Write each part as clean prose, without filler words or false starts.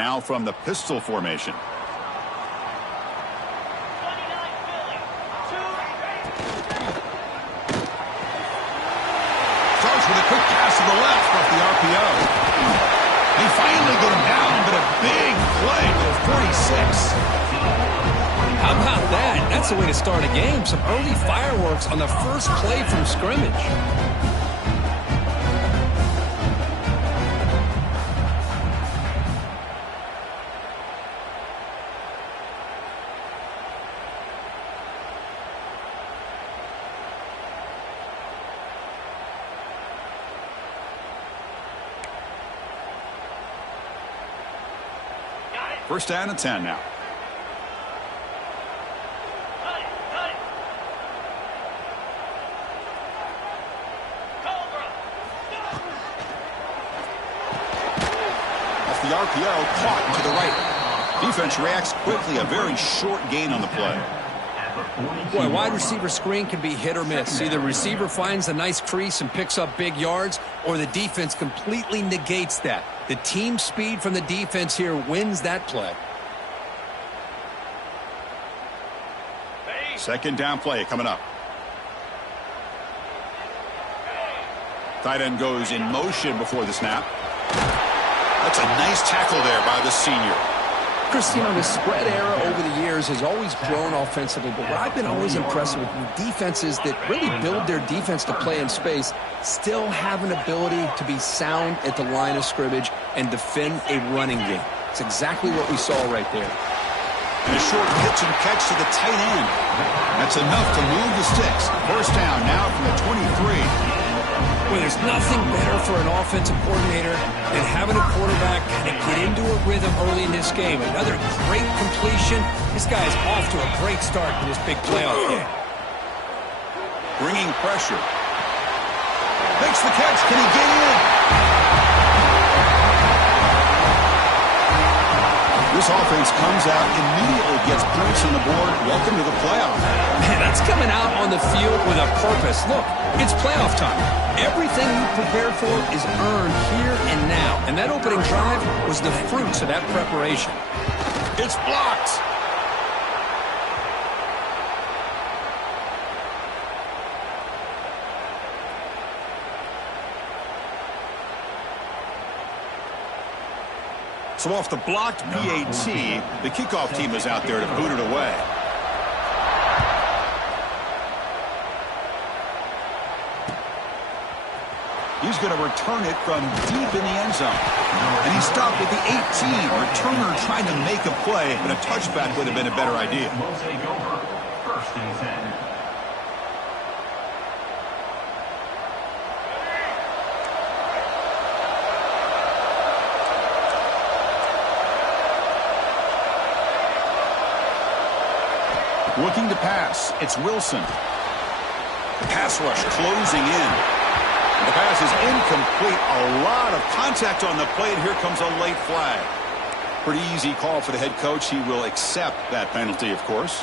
now from the pistol formation. Starts with a quick pass to the left off the RPO. They finally get him down, but a big play to 46. How about that? That's the way to start a game. Some early fireworks on the first play from scrimmage. First down and 10 now. Off the RPO, caught to the right. Defense reacts quickly. A very short gain on the play. Boy, wide receiver screen can be hit or miss. Either receiver finds a nice crease and picks up big yards, or the defense completely negates that. The team speed from the defense here wins that play. Second down play coming up. Tight end goes in motion before the snap. That's a nice tackle there by the senior. Chris, you know, the spread era over the years has always grown offensively, but what I've been always impressed with defenses that really build their defense to play in space still have an ability to be sound at the line of scrimmage and defend a running game. It's exactly what we saw right there. And a short pitch and catch to the tight end. That's enough to move the sticks. First down now from the 23. Well, there's nothing better for an offensive coordinator than having a quarterback kind of get into a rhythm early in this game. Another great completion. This guy is off to a great start in this big playoff game. Bringing pressure. Makes the catch. Can he get in? This offense comes out, immediately gets points on the board. Welcome to the playoff. Man, that's coming out on the field with a purpose. Look, it's playoff time. Everything you prepared for is earned here and now. And that opening drive was the fruits of that preparation. It's blocked. So off the blocked PAT, the kickoff team is out there to boot it away. He's going to return it from deep in the end zone. And he stopped at the 18. Returner trying to make a play, but a touchback would have been a better idea. First and 10. Looking to pass, it's Wilson. The pass rush closing in. The pass is incomplete. A lot of contact on the play, and here comes a late flag. Pretty easy call for the head coach. He will accept that penalty, of course.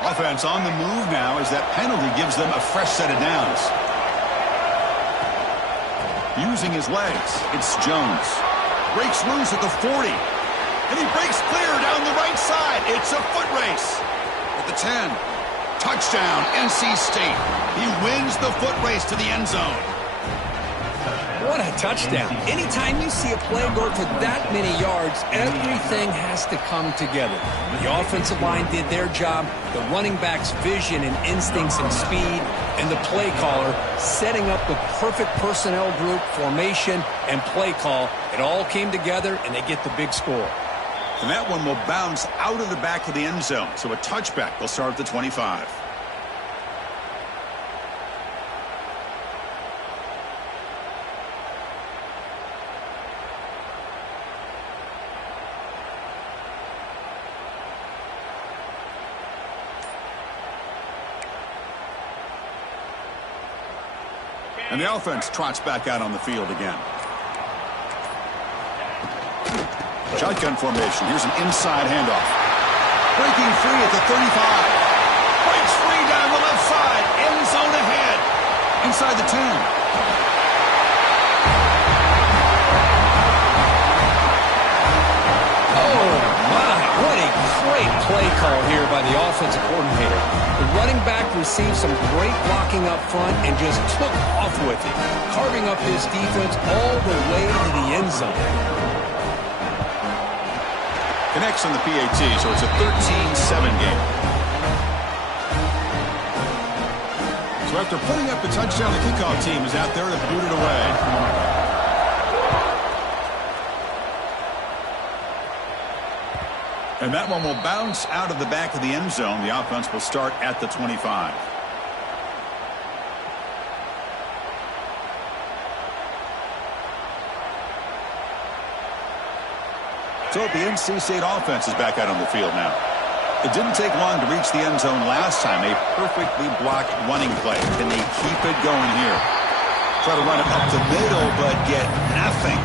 Offense on the move now as that penalty gives them a fresh set of downs. Using his legs, it's Jones. Breaks loose at the 40. And he breaks clear down the right side. It's a foot race. At the 10. Touchdown, NC State. He wins the foot race to the end zone. What a touchdown. Anytime you see a play go for that many yards, everything has to come together. The offensive line did their job, the running back's vision and instincts and speed, and the play caller setting up the perfect personnel group, formation, and play call. It all came together, and they get the big score. And that one will bounce out of the back of the end zone. So a touchback. They'll start at the 25. And the offense trots back out on the field again. Shotgun formation. Here's an inside handoff. Breaking free at the 35. Breaks free down the left side. End zone ahead. Inside the 10. call here by the offensive coordinator. The running back received some great blocking up front and just took off with it, carving up his defense all the way to the end zone. Connects on the PAT, so it's a 13-7 game. So after putting up the touchdown, the kickoff team is out there to boot it away. And that one will bounce out of the back of the end zone. The offense will start at the 25. So the NC State offense is back out on the field now. It didn't take long to reach the end zone last time. A perfectly blocked running play. Can they keep it going here? Try to run it up the middle, but get nothing.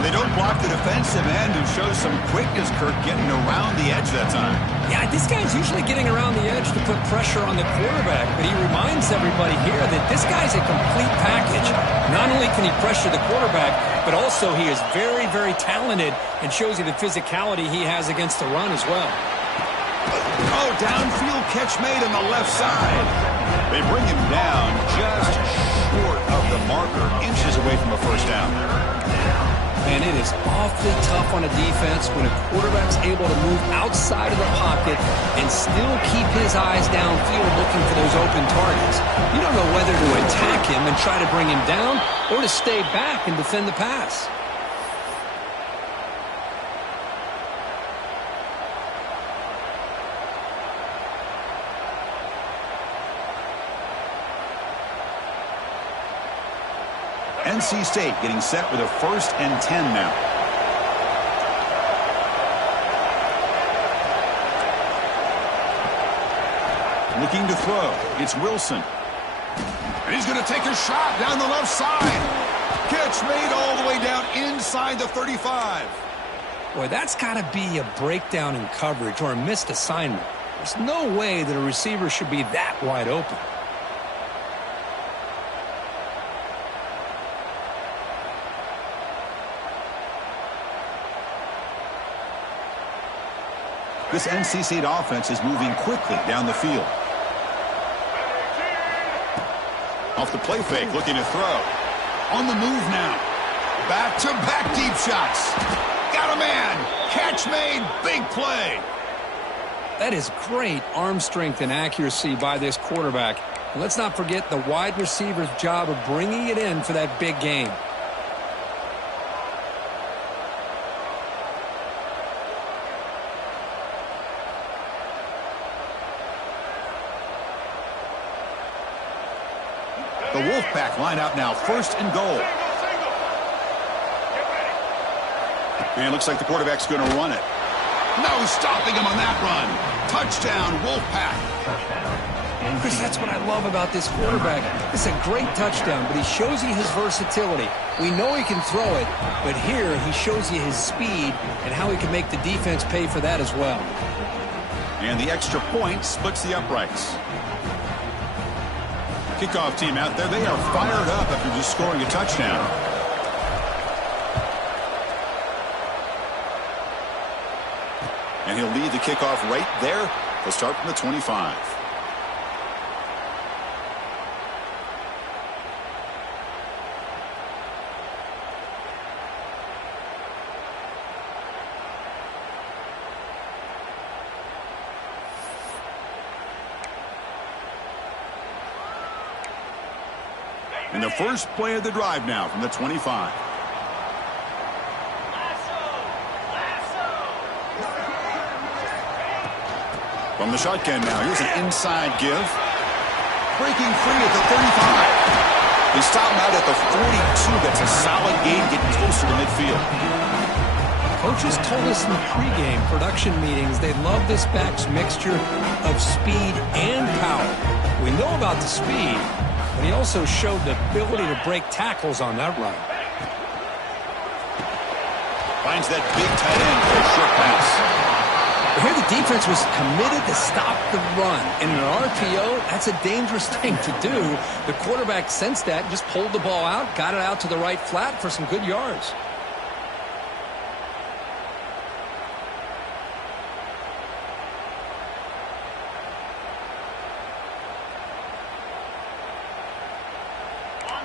They don't block the defensive end, who shows some quickness, Kirk, getting around the edge that time. Yeah, this guy's usually getting around the edge to put pressure on the quarterback, but he reminds everybody here that this guy's a complete package. Not only can he pressure the quarterback, but also he is very, very talented and shows you the physicality he has against the run as well. Oh, downfield catch made on the left side. They bring him down just short of the marker, inches away from a first down. And it is awfully tough on a defense when a quarterback's able to move outside of the pocket and still keep his eyes downfield looking for those open targets. You don't know whether to attack him and try to bring him down or to stay back and defend the pass. NC State getting set with a 1st and 10 now. Looking to throw. It's Wilson. And he's going to take a shot down the left side. Catch made all the way down inside the 35. Boy, that's got to be a breakdown in coverage or a missed assignment. There's no way that a receiver should be that wide open. This NC State offense is moving quickly down the field. Off the play fake, looking to throw. On the move now. Back-to-back deep shots. Got a man. Catch made. Big play. That is great arm strength and accuracy by this quarterback. And let's not forget the wide receiver's job of bringing it in for that big game. The Wolfpack line out now, 1st and goal. And it looks like the quarterback's going to run it. No stopping him on that run. Touchdown, Wolfpack. Chris, that's what I love about this quarterback. It's a great touchdown, but he shows you his versatility. We know he can throw it, but here he shows you his speed and how he can make the defense pay for that as well. And the extra point splits the uprights. Kickoff team out there, they are fired up after just scoring a touchdown. And he'll lead the kickoff right there. He'll start from the 25. And the first play of the drive now from the 25. From the shotgun now, here's an inside give. Breaking free at the 35. They stop him out at the 42. That's a solid gain, getting closer to midfield. Coaches told us in the pregame production meetings they love this back's mixture of speed and power. We know about the speed, but he also showed the ability to break tackles on that run. Finds that big tight end for a short pass. But here the defense was committed to stop the run. And in an RPO, that's a dangerous thing to do. The quarterback sensed that, just pulled the ball out, got it out to the right flat for some good yards.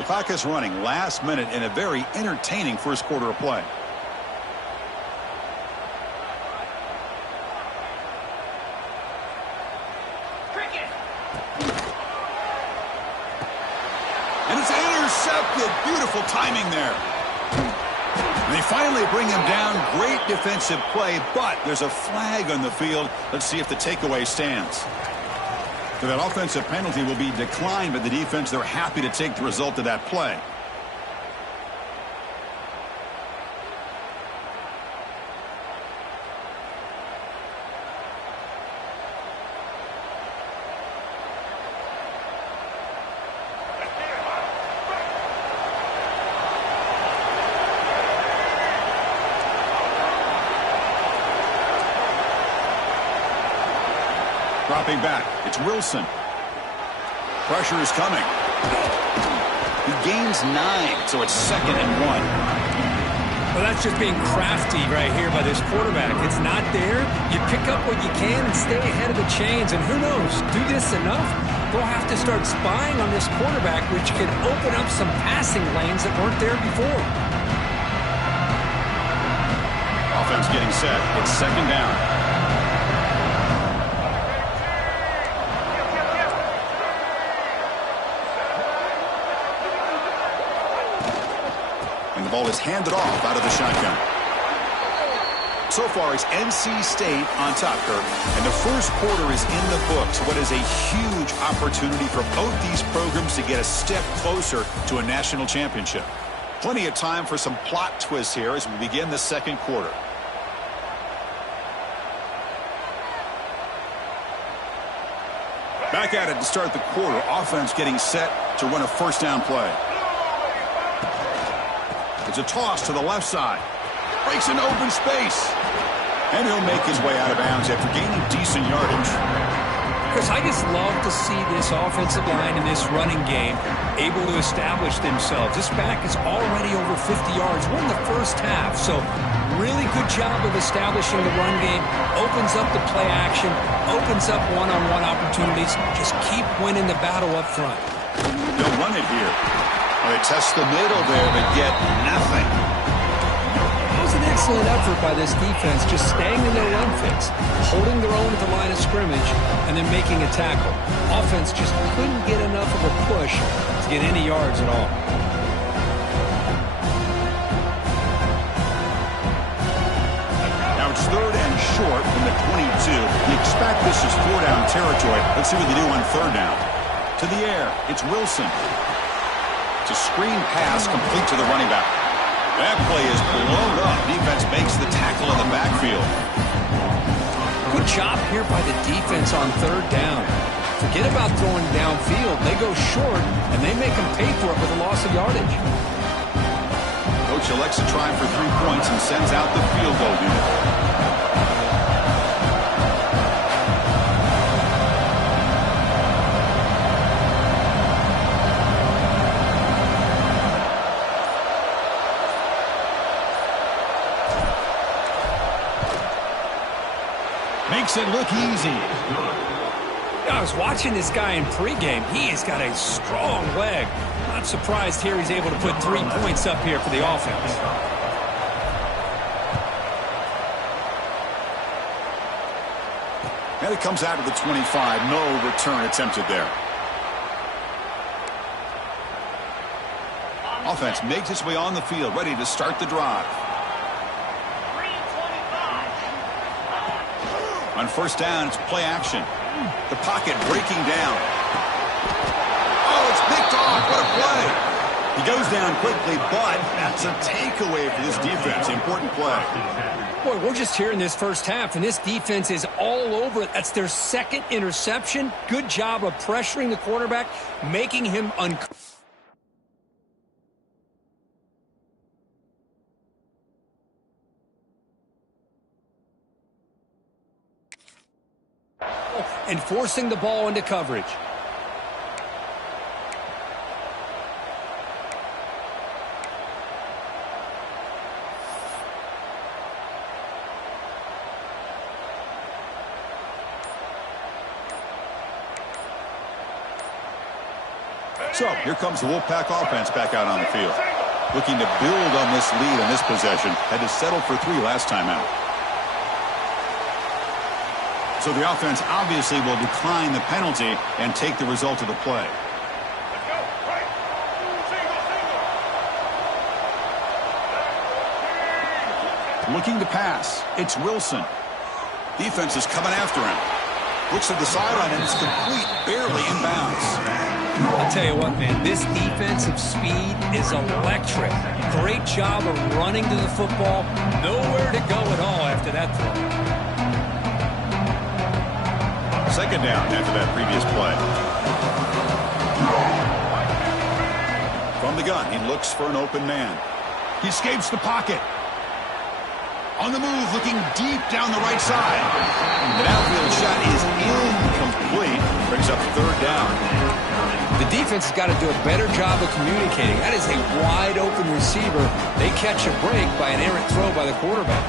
Clock is running last minute in a very entertaining first quarter of play. And it's intercepted. Beautiful timing there. And they finally bring him down. Great defensive play, but there's a flag on the field. Let's see if the takeaway stands. So that offensive penalty will be declined by the defense. They're happy to take the result of that play. Dropping back, it's Wilson. Pressure is coming. He gains 9, so it's 2nd and 1. Well, that's just being crafty right here by this quarterback. It's not there. You pick up what you can and stay ahead of the chains. And who knows, do this enough, they'll have to start spying on this quarterback, which can open up some passing lanes that weren't there before. Offense getting set. It's 2nd down. The ball is handed off out of the shotgun. So far, it's NC State on top, Kirk. And the first quarter is in the books. What is a huge opportunity for both these programs to get a step closer to a national championship. Plenty of time for some plot twists here as we begin the second quarter. Back at it to start the quarter. Offense getting set to run a first down play. It's a toss to the left side. Breaks into open space. And he'll make his way out of bounds after gaining decent yardage. Chris, I just love to see this offensive line and this running game able to establish themselves. This back is already over 50 yards. We're in the first half, so really good job of establishing the run game. Opens up the play action. Opens up one-on-one opportunities. Just keep winning the battle up front. They'll run it here. They test the middle there, but get nothing. That was an excellent effort by this defense, just staying in their run fits, holding their own at the line of scrimmage, and then making a tackle. Offense just couldn't get enough of a push to get any yards at all. Now it's 3rd and short from the 22. You expect this is 4-down territory. Let's see what they do on 3rd down. To the air, it's Wilson. It's a screen pass complete to the running back. That play is blown up. Defense makes the tackle in the backfield. Good job here by the defense on 3rd down. Forget about throwing downfield. They go short, and they make them pay for it with a loss of yardage. Coach elects to try for 3 points and sends out the field goal unit. Makes it look easy. I was watching this guy in pregame. He has got a strong leg. Not surprised here he's able to put 3 points up here for the offense. And it comes out of the 25. No return attempted there. Offense makes its way on the field, ready to start the drive. On 1st down, it's play action. The pocket breaking down. Oh, it's picked off. What a play. He goes down quickly, but that's a takeaway for this defense. Important play. Boy, we're just here in this first half, and this defense is all over it. That's their 2nd interception. Good job of pressuring the quarterback, making him uncomfortable. And forcing the ball into coverage. So here comes the Wolfpack offense back out on the field. Looking to build on this lead in this possession. Had to settle for 3 last time out. So the offense obviously will decline the penalty and take the result of the play. Looking to pass. It's Wilson. Defense is coming after him. Looks at the sideline, and it's complete, barely inbounds. I'll tell you what, man, this defensive speed is electric. Great job of running to the football. Nowhere to go at all after that throw. Second down after that previous play. From the gun, he looks for an open man. He escapes the pocket. On the move, looking deep down the right side. The downfield shot is incomplete. Brings up third down. The defense has got to do a better job of communicating. That is a wide-open receiver. They catch a break by an errant throw by the quarterback.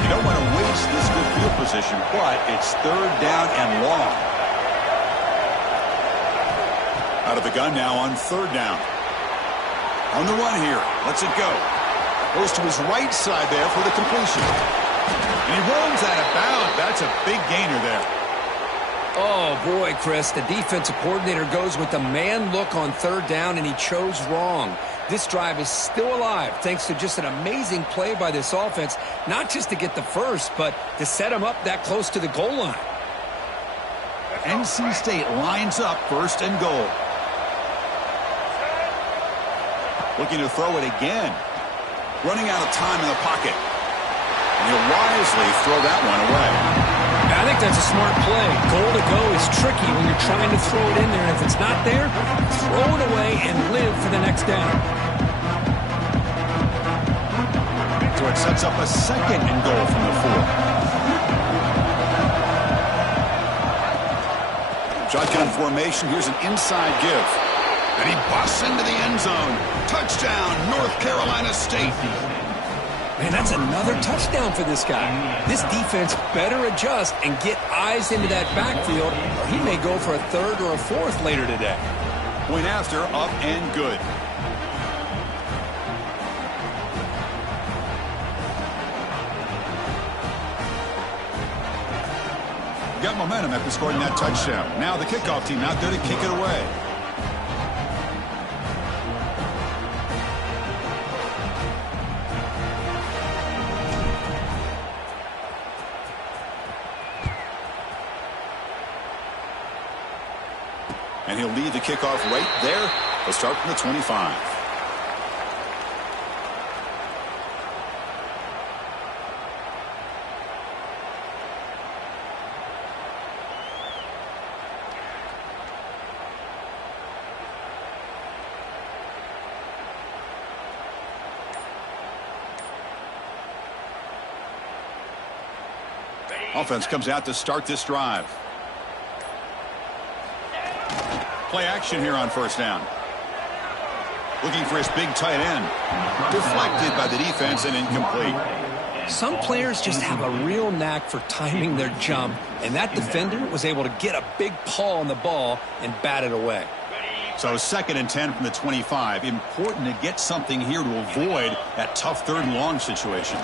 You don't want to waste this good field position, but it's third down and long. Out of the gun now on third down. On the run here. Lets it go. Goes to his right side there for the completion. And he rolls out of bounds. That's a big gainer there. Oh, boy, Chris. The defensive coordinator goes with the man look on third down, and he chose wrong. This drive is still alive thanks to just an amazing play by this offense, not just to get the first, but to set him up that close to the goal line. NC State lines up first and goal. Looking to throw it again. Running out of time in the pocket. And he'll wisely throw that one away. I think that's a smart play. Goal to go is tricky when you're trying to throw it in there. And if it's not there, throw it away and live for the next down. So it sets up a second and goal from the 4. Shotgun formation. Here's an inside give. And he busts into the end zone. Touchdown, North Carolina State. Man, that's another touchdown for this guy. This defense better adjust and get eyes into that backfield, or he may go for a third or a fourth later today. Point after, up and good. Got momentum after scoring that touchdown. Now the kickoff team out there to kick it away. And he'll lead the kickoff right there. He'll start from the 25. Offense comes out to start this drive. Play action here on first down. Looking for his big tight end. Deflected by the defense and incomplete. Some players just have a real knack for timing their jump, and that defender was able to get a big paw on the ball and bat it away. So 2nd and 10 from the 25. Important to get something here to avoid that tough third and long situation.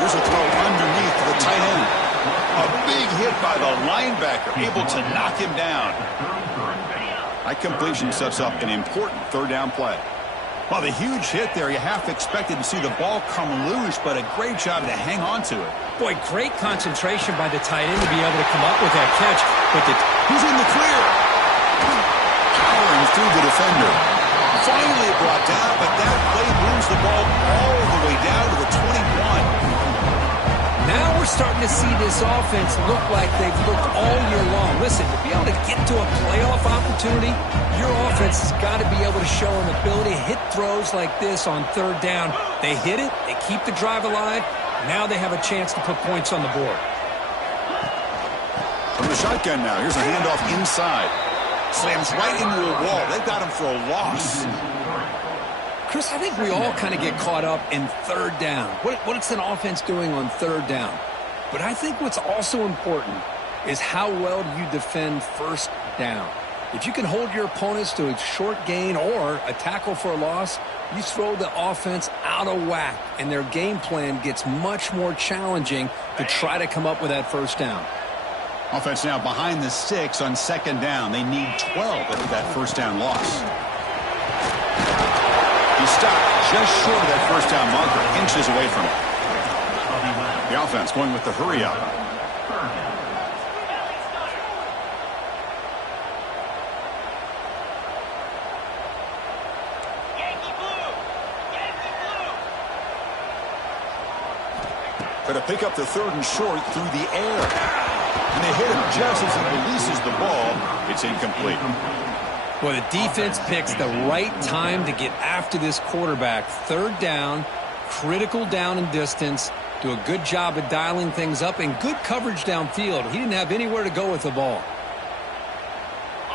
Here's a throw underneath to the tight end. A big hit by the linebacker, able to knock him down. That completion sets up an important third down play. Well, the huge hit there, you half expected to see the ball come loose, but a great job to hang on to it. Boy, great concentration by the tight end to be able to come up with that catch. But he's in the clear. Powering through the defender. Finally brought down, but that play moves the ball all the way down to the 21. Now we're starting to see this offense look like they've looked all year long. Listen, to be able to get to a playoff opportunity, your offense has got to be able to show an ability to hit throws like this on third down. They hit it, they keep the drive alive. Now they have a chance to put points on the board. From the shotgun now, here's a handoff inside. Slams right into a wall. They've got him for a loss. Chris, I think we all kind of get caught up in third down. What's an offense doing on third down? But I think what's also important is how well do you defend first down. If you can hold your opponents to a short gain or a tackle for a loss, you throw the offense out of whack, and their game plan gets much more challenging to try to come up with that first down. Offense now behind the 6 on second down. They need 12 after that first down loss. He stopped just short of that first down marker, inches away from it. The offense going with the hurry up. Going to pick up the third and short through the air. And they hit him just as he releases the ball. It's incomplete. Well, the defense picks the right time to get after this quarterback. Third down, critical down and distance. Do a good job of dialing things up and good coverage downfield. He didn't have anywhere to go with the ball.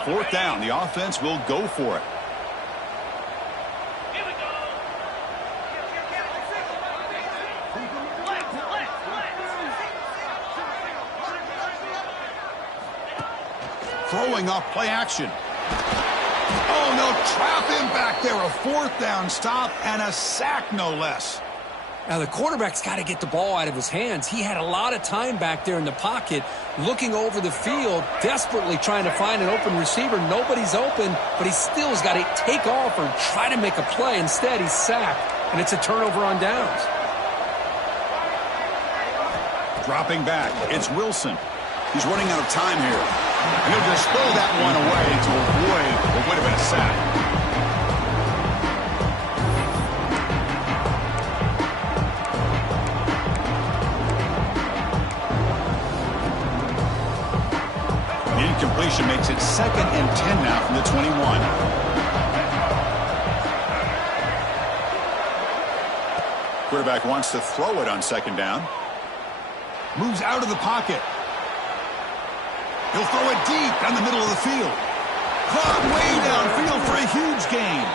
Fourth down, the offense will go for it. Throwing off play action. Oh, no, trap him back there. A fourth down stop and a sack, no less. Now, the quarterback's got to get the ball out of his hands. He had a lot of time back there in the pocket, looking over the field, desperately trying to find an open receiver. Nobody's open, but he still has got to take off or try to make a play. Instead, he's sacked, and it's a turnover on downs. Dropping back, it's Wilson. He's running out of time here. And he'll just throw that one away to avoid what would have been a sack. The incompletion makes it 2nd and 10 now from the 21. Quarterback wants to throw it on second down. Moves out of the pocket. He'll throw it deep down the middle of the field. Caught way downfield for a huge gain.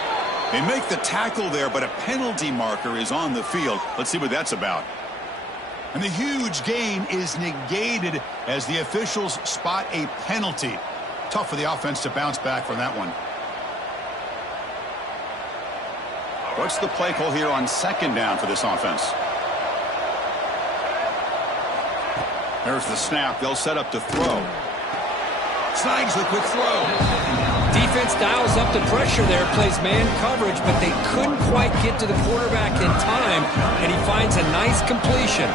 They make the tackle there, but a penalty marker is on the field. Let's see what that's about. And the huge gain is negated as the officials spot a penalty. Tough for the offense to bounce back from that one. What's the play call here on second down for this offense? There's the snap. They'll set up to throw. Snags the quick throw. Defense dials up the pressure there, plays man coverage, but they couldn't quite get to the quarterback in time, and he finds a nice completion.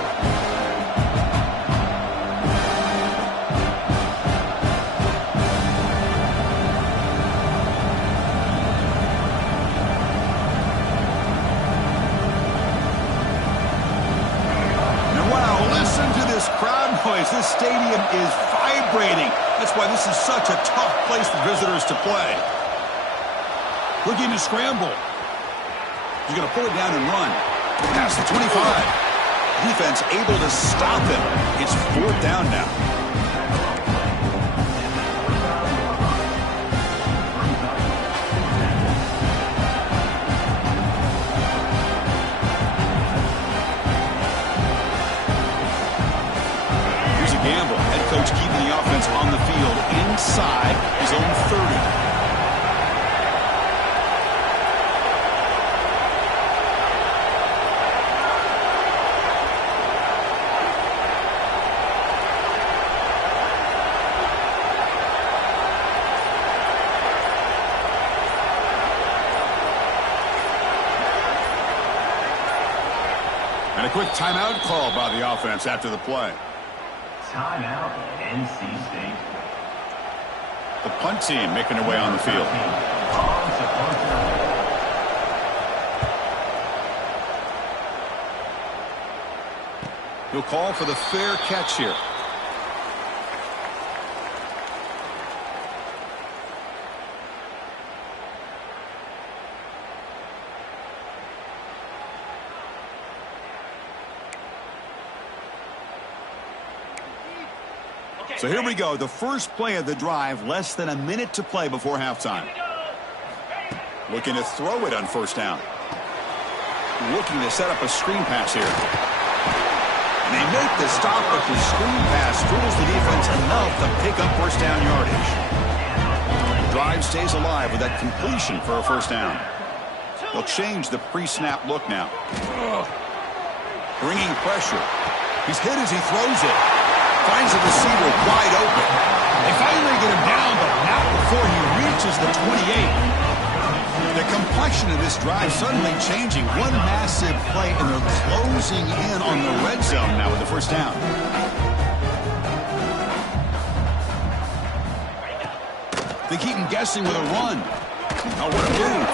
And wow, listen to this crowd noise. This stadium is vibrating. That's why this is such a tough place for visitors to play. Looking to scramble. He's going to pull it down and run. Past the 25. Defense able to stop him. It's fourth down now. Here's a gamble. Head coach keeping the offense on the field inside his own 30. And a quick timeout call by the offense after the play. Timeout, NC State. The punt team making their way on the field. He'll call for the fair catch here. So here we go, the first play of the drive, less than a minute to play before halftime. Looking to throw it on first down. looking to set up a screen pass here. And they make the stop, but the screen pass fools the defense enough to pick up first down yardage. Drive stays alive with that completion for a first down. They'll change the pre-snap look now. Bringing pressure. He's hit as he throws it. Finds the receiver wide open. They finally get him down, but not before he reaches the 28. The complexion of this drive suddenly changing. One massive play, and they're closing in on the red zone now with the first down. They keep him guessing with a run. Oh, what a move.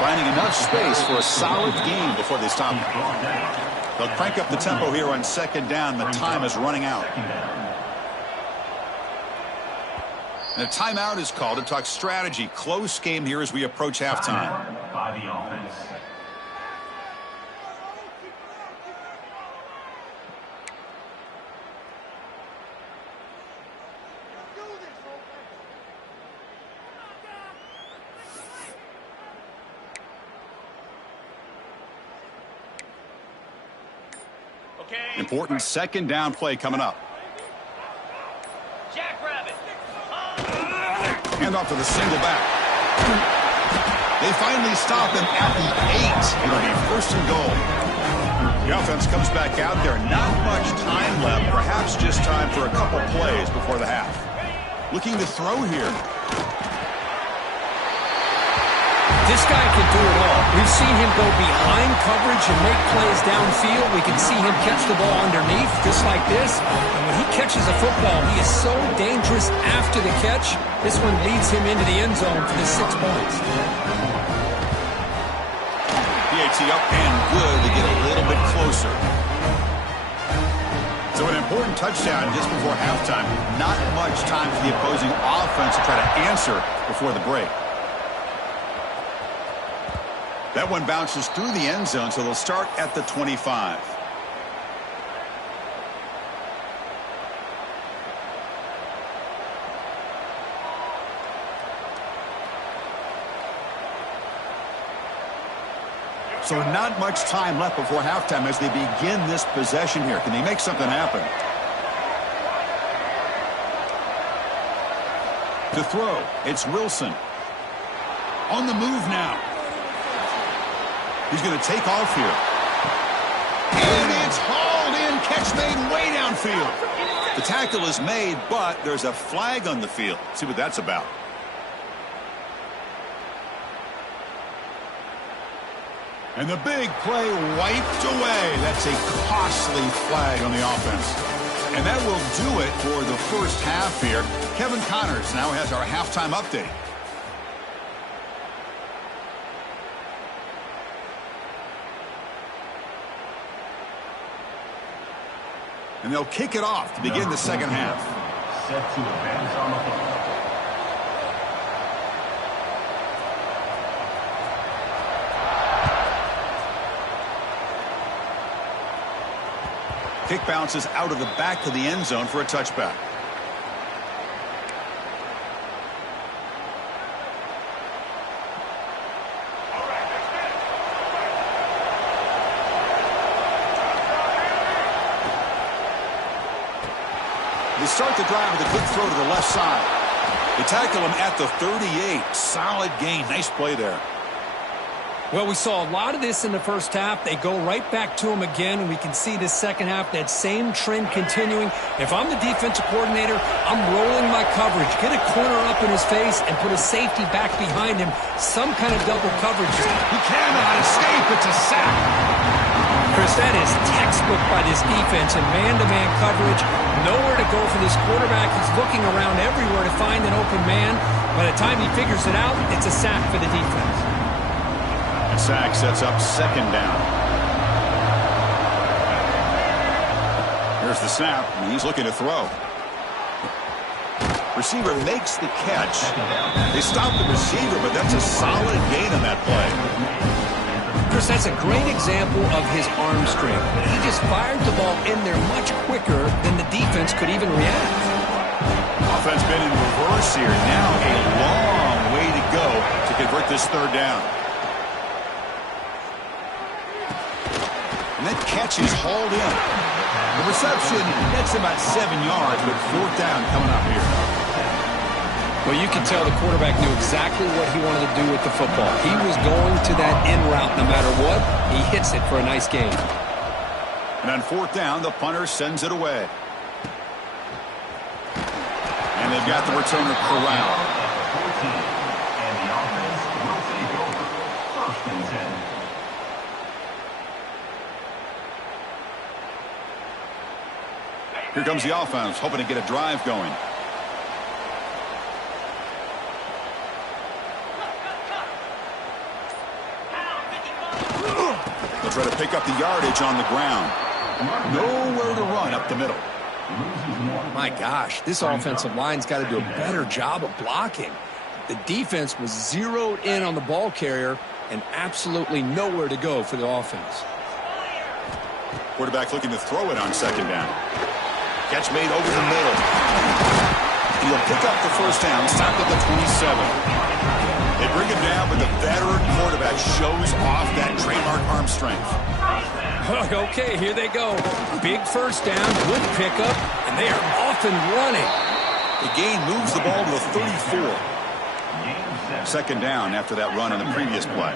Finding enough space for a solid gain before they stop him. They'll crank up the tempo here on second down. The time is running out. And a timeout is called to talk strategy. Close game here as we approach halftime. By the offense. Important second down play coming up. Hand off to the single back. They finally stop him at the 8. It'll be first and goal. The offense comes back out there. Not much time left. Perhaps just time for a couple plays before the half. Looking to throw here. This guy can do it all. We've seen him go behind coverage and make plays downfield. We can see him catch the ball underneath, just like this. And when he catches a football, he is so dangerous after the catch. This one leads him into the end zone for the 6 points. PAT up and good to get a little bit closer. So an important touchdown just before halftime. Not much time for the opposing offense to try to answer before the break. That one bounces through the end zone, so they'll start at the 25. So not much time left before halftime as they begin this possession here. Can they make something happen? To throw, it's Wilson. On the move now. He's going to take off here. And it's hauled in. Catch made way downfield. The tackle is made, but there's a flag on the field. See what that's about. And the big play wiped away. That's a costly flag on the offense. And that will do it for the first half here. Kevin Connors now has our halftime update. And they'll kick it off to begin the second half. Set to advance on the football. Kick bounces out of the back of the end zone for a touchback. They start the drive with a quick throw to the left side. They tackle him at the 38. Solid gain. Nice play there. Well, we saw a lot of this in the first half. They go right back to him again, and we can see this second half, that same trend continuing. If I'm the defensive coordinator, I'm rolling my coverage. Get a corner up in his face and put a safety back behind him. Some kind of double coverage. He cannot escape. It's a sack. Chris, that is textbook by this defense in man-to-man coverage. Nowhere to go for this quarterback. He's looking around everywhere to find an open man. By the time he figures it out, it's a sack for the defense. And sack sets up second down. Here's the snap, and he's looking to throw. Receiver makes the catch. They stop the receiver, but that's a solid gain on that play. Chris, that's a great example of his arm strength. He just fired the ball in there much quicker than the defense could even react. Offense been in reverse here. Now a long way to go to convert this third down. And that catch is hauled in. The reception, that's about 7 yards, but 4th down coming up here. Well, you can tell the quarterback knew exactly what he wanted to do with the football. He was going to that in route no matter what. He hits it for a nice gain. And on 4th down, the punter sends it away. And they've got the returner corralled. And the offense will take over 1st and 10. Here comes the offense, hoping to get a drive going. They'll try to pick up the yardage on the ground. Nowhere to run up the middle. My gosh, this offensive line's got to do a better job of blocking. The defense was zeroed in on the ball carrier and absolutely nowhere to go for the offense. Quarterback looking to throw it on 2nd down. Catch made over the middle. And he'll pick up the 1st down, stopped at the 27. They bring him down, but the veteran quarterback shows off that trademark arm strength. Okay, here they go. Big 1st down, good pickup, and they are off and running. The gain moves the ball to the 34. 2nd down after that run in the previous play.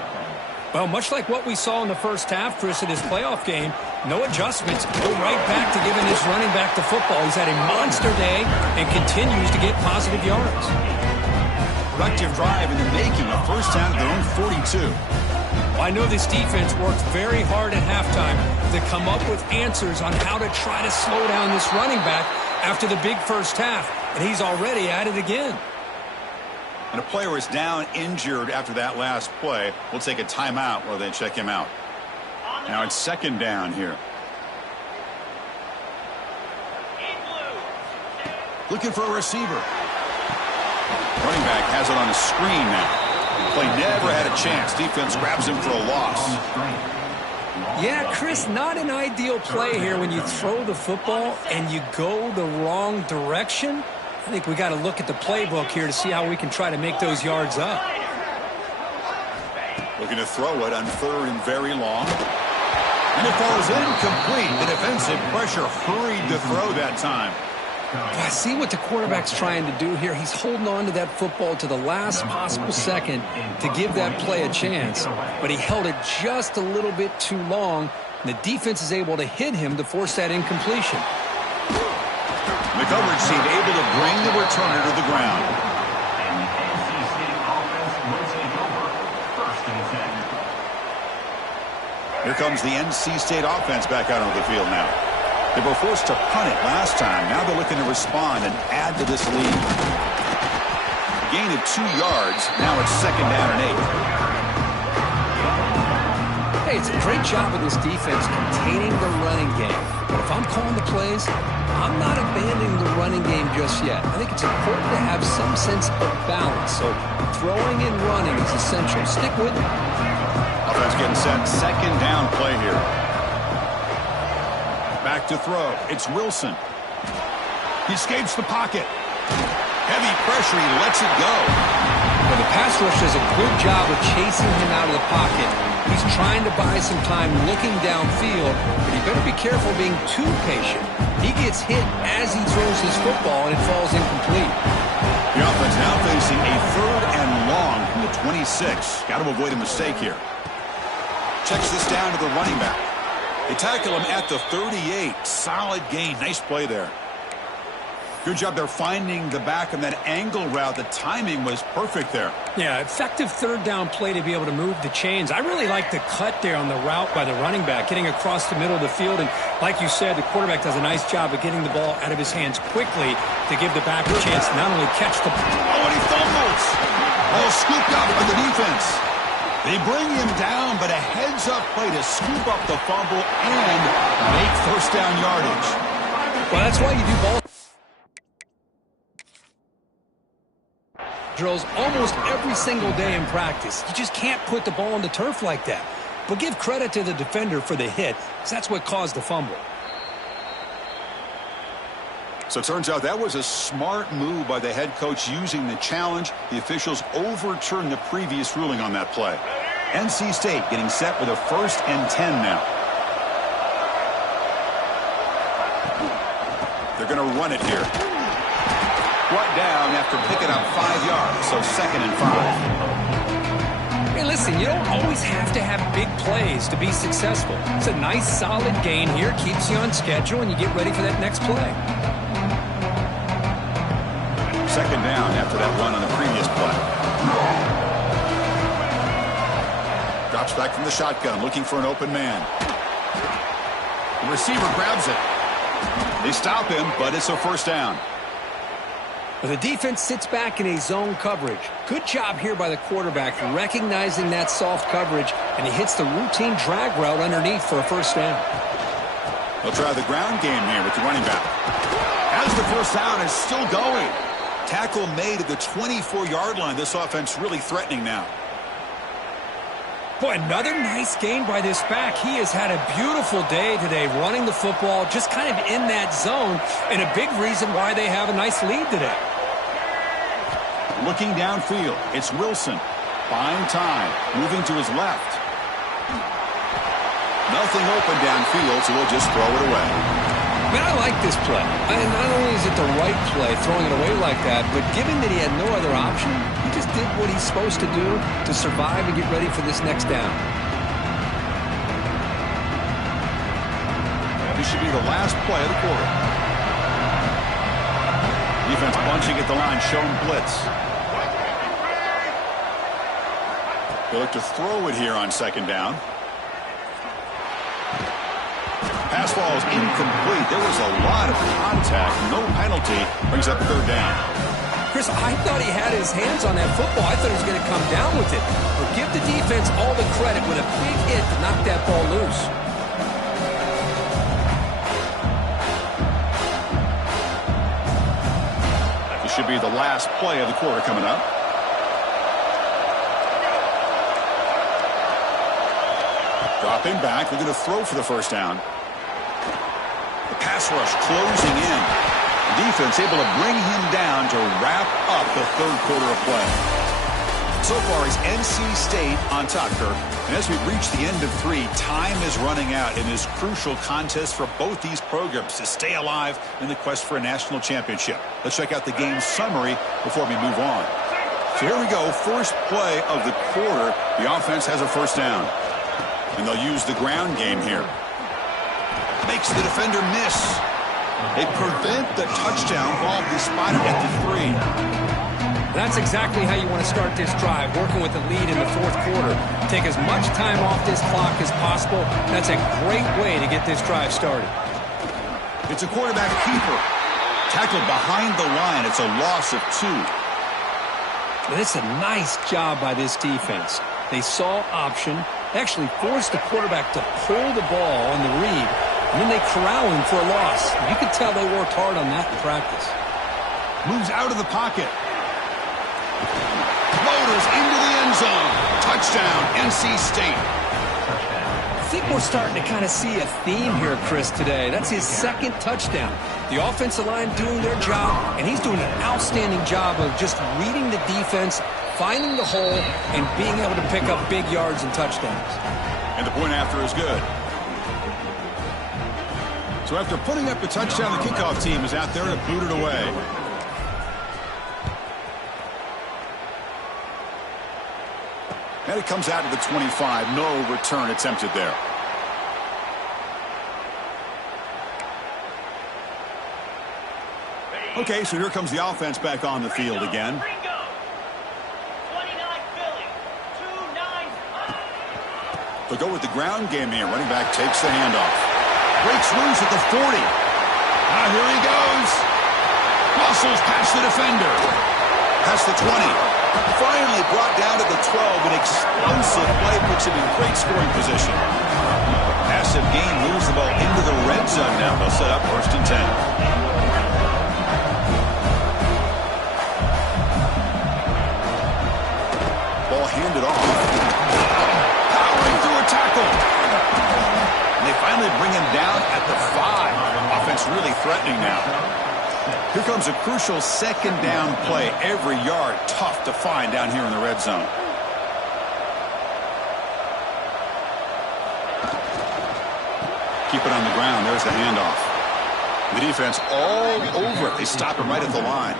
Well, much like what we saw in the first half, Chris, in his playoff game, no adjustments. Go right back to giving his running back the football. He's had a monster day and continues to get positive yards. Productive drive in the making, a 1st down at their own 42. Well, I know this defense worked very hard at halftime to come up with answers on how to try to slow down this running back after the big first half, and he's already at it again. And a player is down injured after that last play. We'll take a timeout while they check him out. Now it's 2nd down here. Looking for a receiver. Running back has it on a screen now. Play never had a chance. Defense grabs him for a loss. Yeah, Chris, not an ideal play here when you throw the football and you go the wrong direction. I think we got to look at the playbook here to see how we can try to make those yards up. Looking to throw it on 3rd and very long. And it falls incomplete. The defensive pressure hurried the throw that time. I see what the quarterback's trying to do here. He's holding on to that football to the last possible second to give that play a chance. But he held it just a little bit too long. And the defense is able to hit him to force that incompletion. The coverage team able to bring the returner to the ground. And the NC State offense will take over 1st and 10. Here comes the NC State offense back out on the field now. They were forced to punt it last time. Now they're looking to respond and add to this lead. A gain of 2 yards. Now it's 2nd down and 8. Hey, it's a great job of this defense containing the running game. But if I'm calling the plays, I'm not abandoning the running game just yet. I think it's important to have some sense of balance. So throwing and running is essential. Stick with it. Offense getting set. 2nd down play here. Back to throw. It's Wilson. He escapes the pocket. Heavy pressure. He lets it go. Well, the pass rush does a good job of chasing him out of the pocket. He's trying to buy some time looking downfield, but he better be careful being too patient. He gets hit as he throws his football, and it falls incomplete. The offense now facing a 3rd and long from the 26. Got to avoid a mistake here. Checks this down to the running back. They tackle him at the 38. Solid gain. Nice play there. Good job there finding the back on that angle route. The timing was perfect there. Yeah, effective 3rd down play to be able to move the chains. I really like the cut there on the route by the running back, getting across the middle of the field. And like you said, the quarterback does a nice job of getting the ball out of his hands quickly to give the back a chance to not only catch the ball. Oh, and he fumbles. Ball scooped up by the defense. They bring him down, but a heads-up play to scoop up the fumble and make 1st down yardage. Well, that's why you do ball drills almost every single day in practice. You just can't put the ball on the turf like that. But give credit to the defender for the hit, because that's what caused the fumble. So it turns out that was a smart move by the head coach using the challenge. The officials overturned the previous ruling on that play. NC State getting set with a 1st and 10 now. They're going to run it here. Brought down after picking up 5 yards, so 2nd and 5. Hey, listen, you don't always have to have big plays to be successful. It's a nice, solid gain here, keeps you on schedule, and you get ready for that next play. 2nd down after that run on the previous play. Drops back from the shotgun, looking for an open man. The receiver grabs it. They stop him, but it's a 1st down. But the defense sits back in a zone coverage. Good job here by the quarterback recognizing that soft coverage, and he hits the routine drag route underneath for a 1st down. They'll try the ground game here with the running back. As the 1st down is still going. Tackle made at the 24-yard line. This offense really threatening now. Boy, another nice gain by this back. He has had a beautiful day today running the football, just kind of in that zone, and a big reason why they have a nice lead today. Looking downfield, it's Wilson. Buying time, moving to his left. Nothing open downfield, so he'll just throw it away. Man, I like this play. And not only is it the right play, throwing it away like that, but given that he had no other option, he just did what he's supposed to do to survive and get ready for this next down. This should be the last play of the quarter. Defense bunching at the line, showing blitz. They look to throw it here on 2nd down. Pass ball is incomplete. There was a lot of contact. No penalty. Brings up 3rd down. Chris, I thought he had his hands on that football. I thought he was going to come down with it. But give the defense all the credit with a big hit to knock that ball loose. This should be the last play of the quarter coming up. Dropping back. They're going to throw for the 1st down. The pass rush closing in. The defense able to bring him down to wrap up the 3rd quarter of play. So far, it's NC State on top, Kirk. And as we reach the end of 3, time is running out in this crucial contest for both these programs to stay alive in the quest for a national championship. Let's check out the game summary before we move on. So here we go. First play of the quarter. The offense has a 1st down. And they'll use the ground game here. Makes the defender miss. They prevent the touchdown ball despite it at the 3. That's exactly how you want to start this drive, working with the lead in the 4th quarter. Take as much time off this clock as possible. That's a great way to get this drive started. It's a quarterback keeper. Tackled behind the line. It's a loss of 2. And it's a nice job by this defense. They saw option, actually forced the quarterback to pull the ball on the read, and then they corral him for a loss. You could tell they worked hard on that in practice. Moves out of the pocket. Floaters into the end zone. Touchdown, NC State. I think we're starting to kind of see a theme here, Chris, today. That's his 2nd touchdown. The offensive line doing their job, and he's doing an outstanding job of just reading the defense, finding the hole, and being able to pick up big yards and touchdowns. And the point after is good. So after putting up a touchdown, the kickoff team is out there to boot it away. And it comes out to the 25. No return attempted there. Okay, so here comes the offense back on the field again. They'll go with the ground game here. Running back takes the handoff. Breaks loose at the 40. Here he goes. Muscles past the defender. Past the 20. Finally brought down to the 12. An explosive play puts him in great scoring position. Passive gain moves the ball into the red zone now. They'll set up 1st and 10. Handed off. Powering through a tackle. And they finally bring him down at the 5. Offense really threatening now. Here comes a crucial 2nd down play. Every yard tough to find down here in the red zone. Keep it on the ground. There's the handoff. The defense all over it. They stop him right at the line.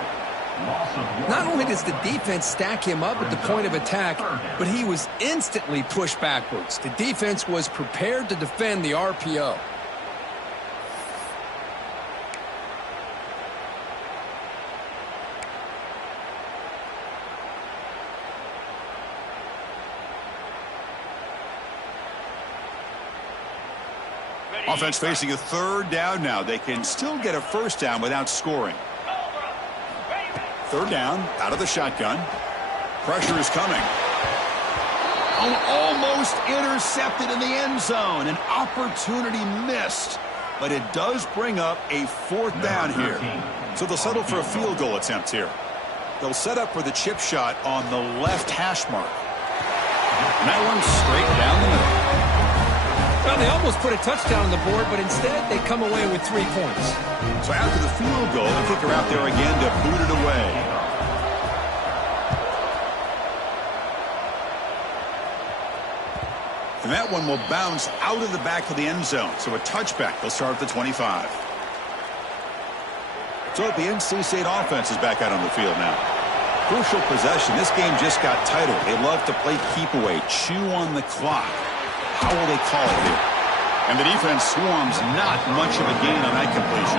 Not only does the defense stack him up at the point of attack, but he was instantly pushed backwards. The defense was prepared to defend the RPO. Offense facing a third down now. They can still get a first down without scoring. Third down, out of the shotgun. Pressure is coming. Almost intercepted in the end zone. An opportunity missed. But it does bring up a fourth down here. So they'll settle for a field goal attempt here. They'll set up for the chip shot on the left hash mark. And that one's straight down the middle. Well, they almost put a touchdown on the board, but instead they come away with 3 points. So after the field goal, the kicker out there again to boot it away. And that one will bounce out of the back of the end zone. So a touchback. They'll start at the 25. So the NC State offense is back out on the field now. Crucial possession. This game just got tighter. They love to play keep away, chew on the clock. How will they call it here? And the defense swarms, not much of a gain on that completion.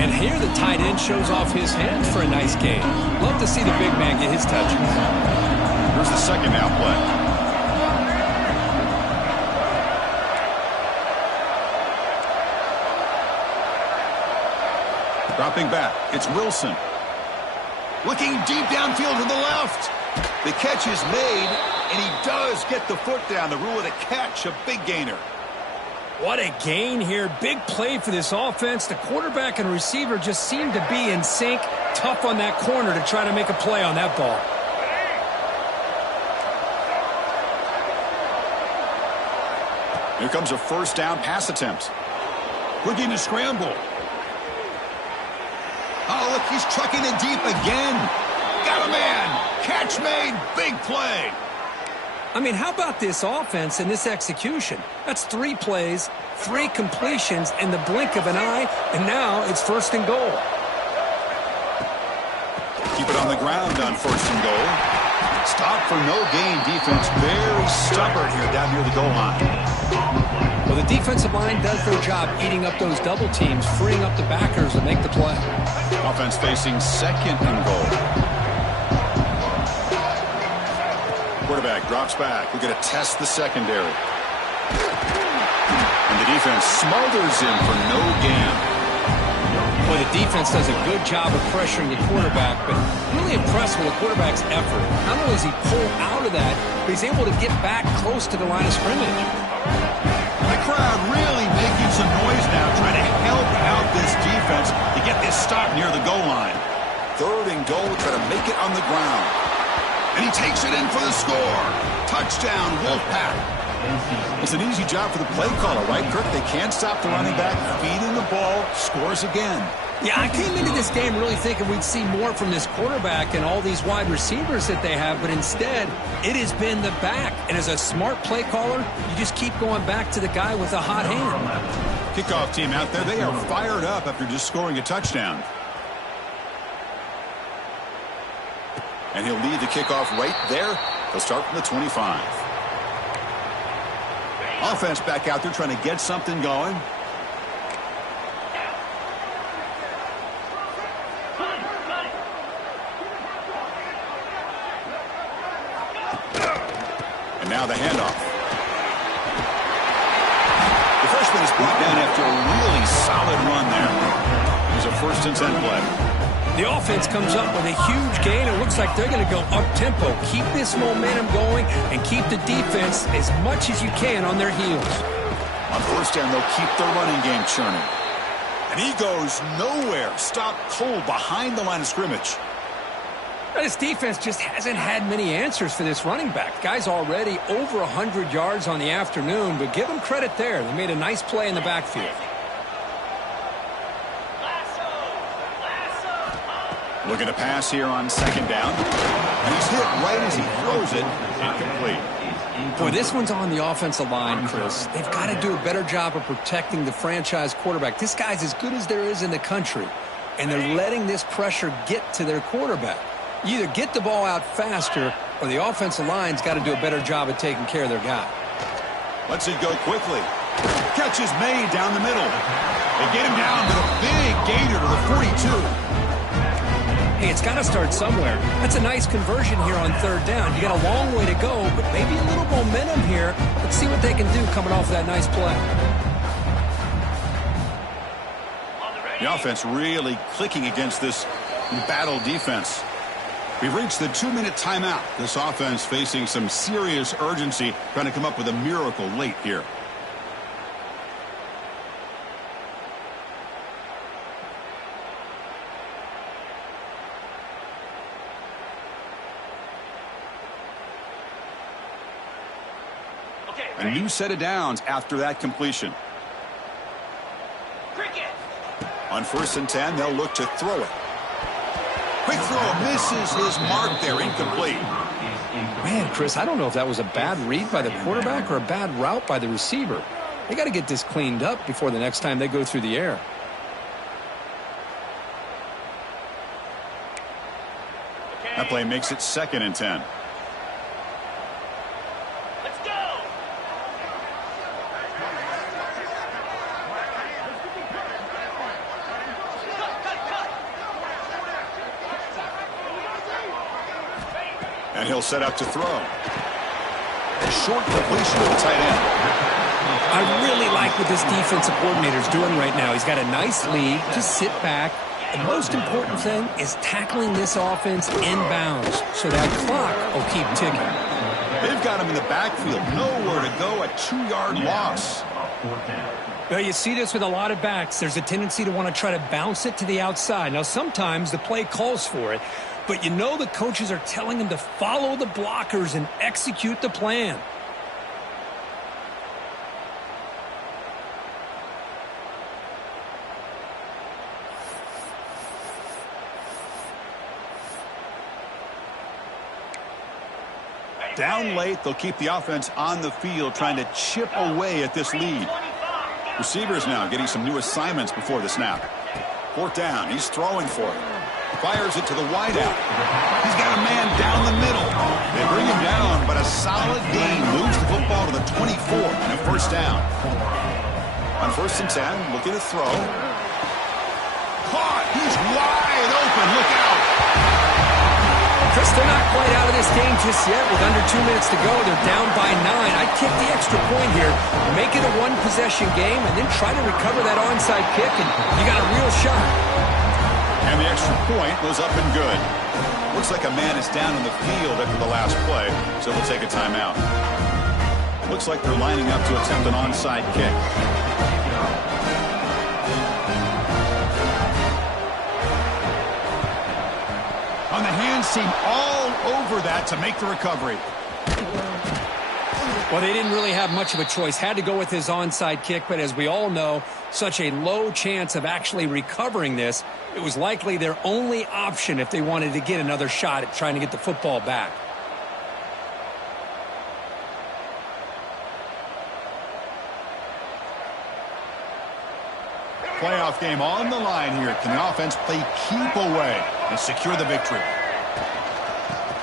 And here the tight end shows off his hands for a nice game. Love to see the big man get his touches. Here's the second down play. Dropping back, it's Wilson. Looking deep downfield to the left. The catch is made, and he does get the foot down. The rule of the catch, a big gainer. What a gain here. Big play for this offense. The quarterback and receiver just seem to be in sync. Tough on that corner to try to make a play on that ball. Here comes a first down pass attempt. Looking to scramble. Oh, look, he's trucking it deep again. Got a man. Catch made. Big play. I mean, how about this offense and this execution? That's 3 plays, 3 completions in the blink of an eye, and now it's first and goal. Keep it on the ground on first and goal. Stop for no gain. Defense very stubborn here down near the goal line. Well, the defensive line does their job eating up those double teams, freeing up the backers to make the play. Offense facing second and goal. Quarterback drops back. We're going to test the secondary. And the defense smothers him for no gain. Boy, the defense does a good job of pressuring the quarterback, but really impressed with the quarterback's effort. Not only does he pull out of that, but he's able to get back close to the line of scrimmage. The crowd really making some noise now, trying to help out this defense to get this stop near the goal line. Third and goal, try to make it on the ground. And he takes it in for the score. Touchdown, Wolfpack. It's an easy job for the play caller, right, Kirk? They can't stop the running back, feeding the ball, scores again. Yeah, I came into this game really thinking we'd see more from this quarterback and all these wide receivers that they have, but instead, it has been the back. And as a smart play caller, you just keep going back to the guy with a hot hand. Kickoff team out there, they are fired up after just scoring a touchdown. And he'll lead the kickoff right there. They'll start from the 25. Offense back out there trying to get something going. And now the handoff. The freshman is brought down after a really solid run there. It was a 1st and 10 play. The offense comes up with a huge gain. It looks like they're going to go up-tempo. Keep this momentum going and keep the defense as much as you can on their heels. On first down, they'll keep their running game churning. And he goes nowhere. Stopped cold behind the line of scrimmage. This defense just hasn't had many answers for this running back. Guy's already over 100 yards on the afternoon, but give them credit there. They made a nice play in the backfield. Looking to pass here on second down. And he's hit right as he throws it. Incomplete. Boy, this one's on the offensive line, Chris. They've got to do a better job of protecting the franchise quarterback. This guy's as good as there is in the country, and they're letting this pressure get to their quarterback. You either get the ball out faster, or the offensive line's got to do a better job of taking care of their guy. Lets it go quickly. Catch is made down the middle. They get him down with a big gainer to the 42. Hey, it's got to start somewhere. That's a nice conversion here on third down. You got a long way to go, but maybe a little momentum here. Let's see what they can do coming off of that nice play. The offense really clicking against this battle defense. We've reached the 2-minute timeout. This offense facing some serious urgency, trying to come up with a miracle late here. A new set of downs after that completion. On 1st and 10, they'll look to throw it. Quick throw, misses his mark there, incomplete. Man, Chris, I don't know if that was a bad read by the quarterback or a bad route by the receiver. They got to get this cleaned up before the next time they go through the air. That play makes it 2nd and 10. And he'll set up to throw. A short completion to the tight end. I really like what this defensive coordinator's doing right now. He's got a nice lead. Just sit back. The most important thing is tackling this offense inbounds so that clock will keep ticking. They've got him in the backfield. Nowhere to go, a 2-yard loss. Well, you see this with a lot of backs. There's a tendency to want to try to bounce it to the outside. Now, sometimes the play calls for it, but you know the coaches are telling them to follow the blockers and execute the plan. Down late, they'll keep the offense on the field, trying to chip away at this lead. Receivers now getting some new assignments before the snap. 4th down, he's throwing for it. Fires it to the wideout. He's got a man down the middle. They bring him down, but a solid gain moves the football to the 24 and a 1st down. On 1st and 10, looking to throw. Caught! He's wide open. Look out! Chris, they're not quite out of this game just yet. With under 2 minutes to go, they're down by 9. I'd kick the extra point here, make it a one-possession game, and then try to recover that onside kick, and you got a real shot. And the extra point was up and good. Looks like a man is down in the field after the last play, so they'll take a timeout. Looks like they're lining up to attempt an onside kick. On the hands team all over that to make the recovery. Well, they didn't really have much of a choice. Had to go with his onside kick, but as we all know, such a low chance of actually recovering this. It was likely their only option if they wanted to get another shot at trying to get the football back. Playoff game on the line here. Can the offense play keep away and secure the victory?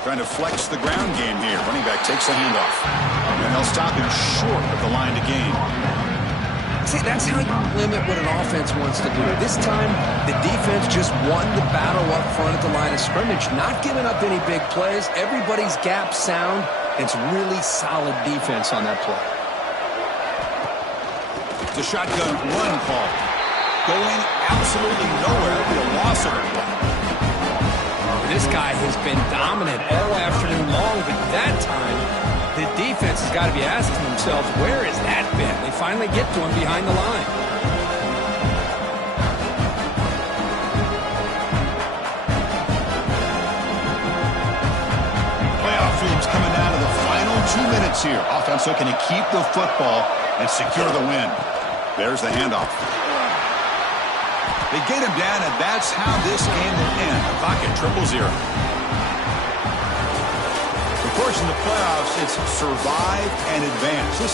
Trying to flex the ground game here. Running back takes the handoff. And they'll stop him short of the line to gain. See, that's how you limit what an offense wants to do. This time, the defense just won the battle up front at the line of scrimmage, not giving up any big plays. Everybody's gap sound. It's really solid defense on that play. It's a shotgun run call. Going absolutely nowhere with a loss of a play. This guy has been dominant all afternoon long, but that time, the defense has got to be asking themselves, where has that been? They finally get to him behind the line. Playoff teams coming down to the final 2 minutes here. Offense looking to keep the football and secure the win. There's the handoff. They get him down, and that's how this game will end. The clock at 0-0. Of course, in the playoffs, it's survive and advance. This is